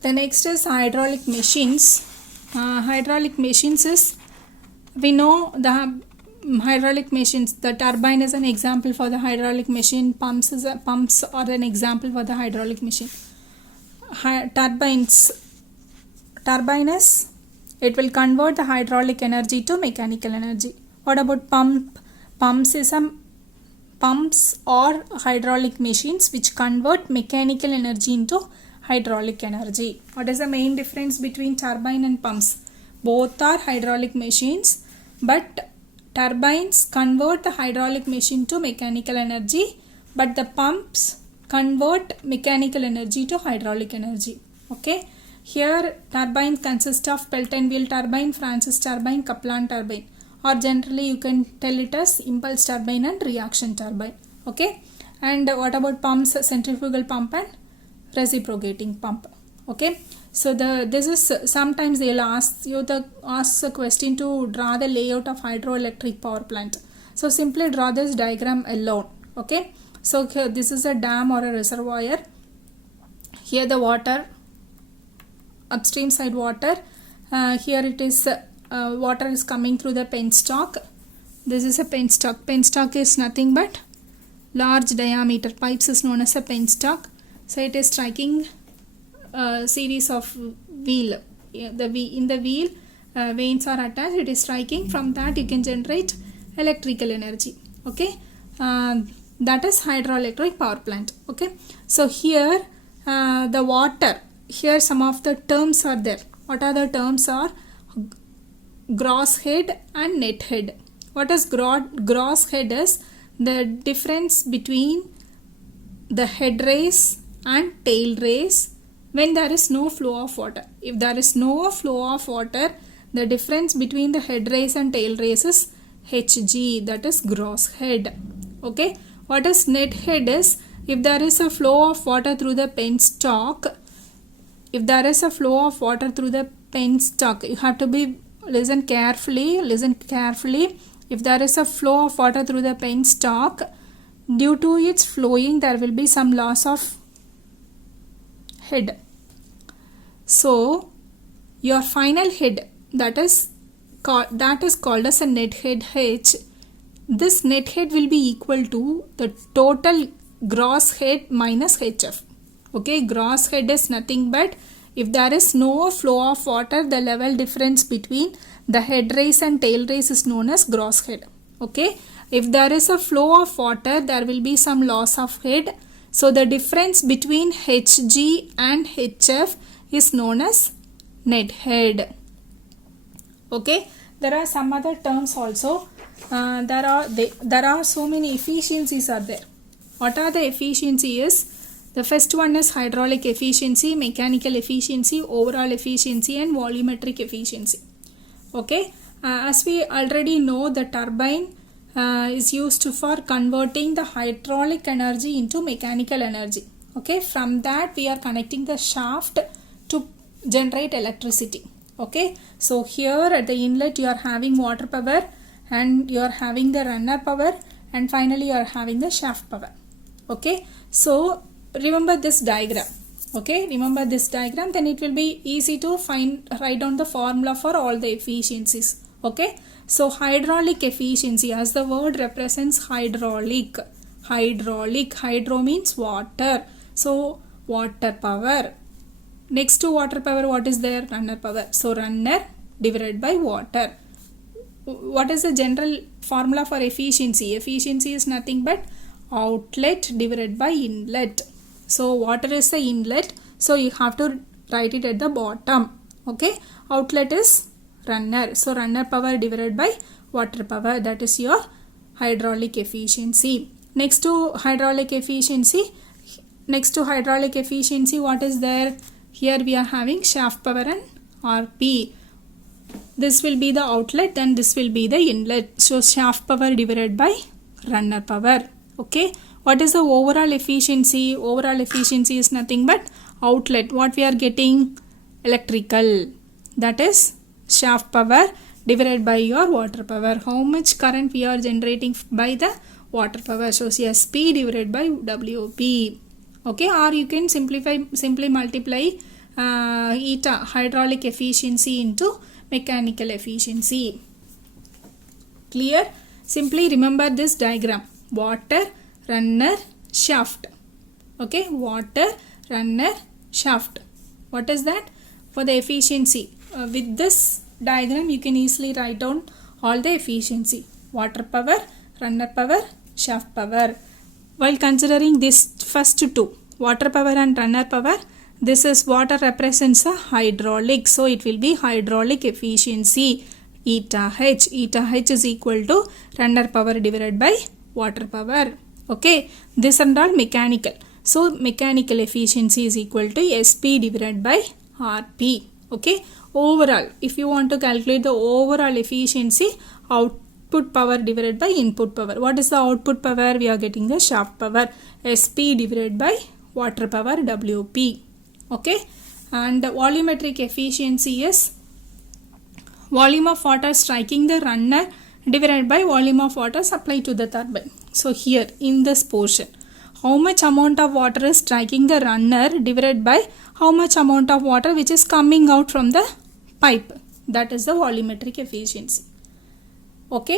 The next is hydraulic machines. Hydraulic machines is, we know the hydraulic machines. The turbine is an example for the hydraulic machine. Pumps are an example for the hydraulic machine. Turbine is, it will convert the hydraulic energy to mechanical energy. What about pump? Pumps or hydraulic machines which convert mechanical energy into hydraulic energy. What is the main difference between turbine and pumps? Both are hydraulic machines, but turbines convert the hydraulic machine to mechanical energy, but the pumps convert mechanical energy to hydraulic energy. Okay, here turbines consist of Pelton wheel turbine, Francis turbine, Kaplan turbine, or generally you can tell it as impulse turbine and reaction turbine. Okay, and what about pumps? Centrifugal pump and reciprocating pump. Okay, so this is, sometimes they'll ask a question to draw the layout of hydroelectric power plant. So simply draw this diagram alone. Okay, so here this is a dam or a reservoir. Here the water, upstream side water, here it is, water is coming through the penstock. This is a penstock. Penstock is nothing but large diameter pipes is known as a penstock. So it is striking a series of wheel. In the wheel, vanes are attached. It is striking. From that you can generate electrical energy. Okay, that is hydroelectric power plant. Okay, so here the water. Here some of the terms are there. What are the terms? Are gross head and net head. What is gross head? Is the difference between the head race and tail race when there is no flow of water. If there is no flow of water, the difference between the head race and tail race is Hg, that is gross head. Okay, what is net head? Is if there is a flow of water through the penstock. If there is a flow of water through the penstock, you have to listen carefully. If there is a flow of water through the penstock, due to its flowing there will be some loss of head. So your final head, that is called as a net head H. This net head will be equal to the total gross head minus HF. Okay, gross head is nothing but if there is no flow of water, the level difference between the head race and tail race is known as gross head. Okay, if there is a flow of water, there will be some loss of head. So the difference between Hg and Hf is known as net head. Okay, there are some other terms also. There are so many efficiencies are there. What are the efficiencies? The first one is hydraulic efficiency, mechanical efficiency, overall efficiency and volumetric efficiency. Okay, as we already know, the turbine is used for converting the hydraulic energy into mechanical energy. Okay, from that we are connecting the shaft to generate electricity. Okay, so here at the inlet you are having water power and you are having the runner power and finally you are having the shaft power. Okay, so remember this diagram. Okay, remember this diagram, then it will be easy to write down the formula for all the efficiencies. Okay, so hydraulic efficiency, as the word represents hydraulic. Hydro means water. So water power. Next to water power, what is there? Runner power. So runner divided by water. What is the general formula for efficiency? Efficiency is nothing but outlet divided by inlet. So water is the inlet, so you have to write it at the bottom. Okay, outlet is runner, so runner power divided by water power, that is your hydraulic efficiency. Next to hydraulic efficiency, what is there? Here we are having shaft power and RP. This will be the outlet and this will be the inlet. So shaft power divided by runner power. Okay, what is the overall efficiency? Overall efficiency is nothing but outlet. What we are getting? Electrical. That is shaft power divided by your water power. How much current we are generating by the water power? So SP divided by WP. Okay, or you can simply multiply eta hydraulic efficiency into mechanical efficiency. Clear? Simply remember this diagram: water, runner, shaft. Okay, water, runner, shaft. What is that? For the efficiency, with this diagram you can easily write down all the efficiency: water power, runner power, shaft power. While considering this first two, water power and runner power, this is water represents a hydraulic, so it will be hydraulic efficiency eta h. Eta h is equal to runner power divided by water power. Okay, this and all mechanical. So mechanical efficiency is equal to SP divided by RP. Okay, overall, if you want to calculate the overall efficiency, output power divided by input power. What is the output power? We are getting the shaft power, SP divided by water power, WP. Okay, and the volumetric efficiency is volume of water striking the runner divided by volume of water supplied to the turbine. So here in this portion, how much amount of water is striking the runner divided by how much amount of water which is coming out from the pipe. That is the volumetric efficiency. Okay,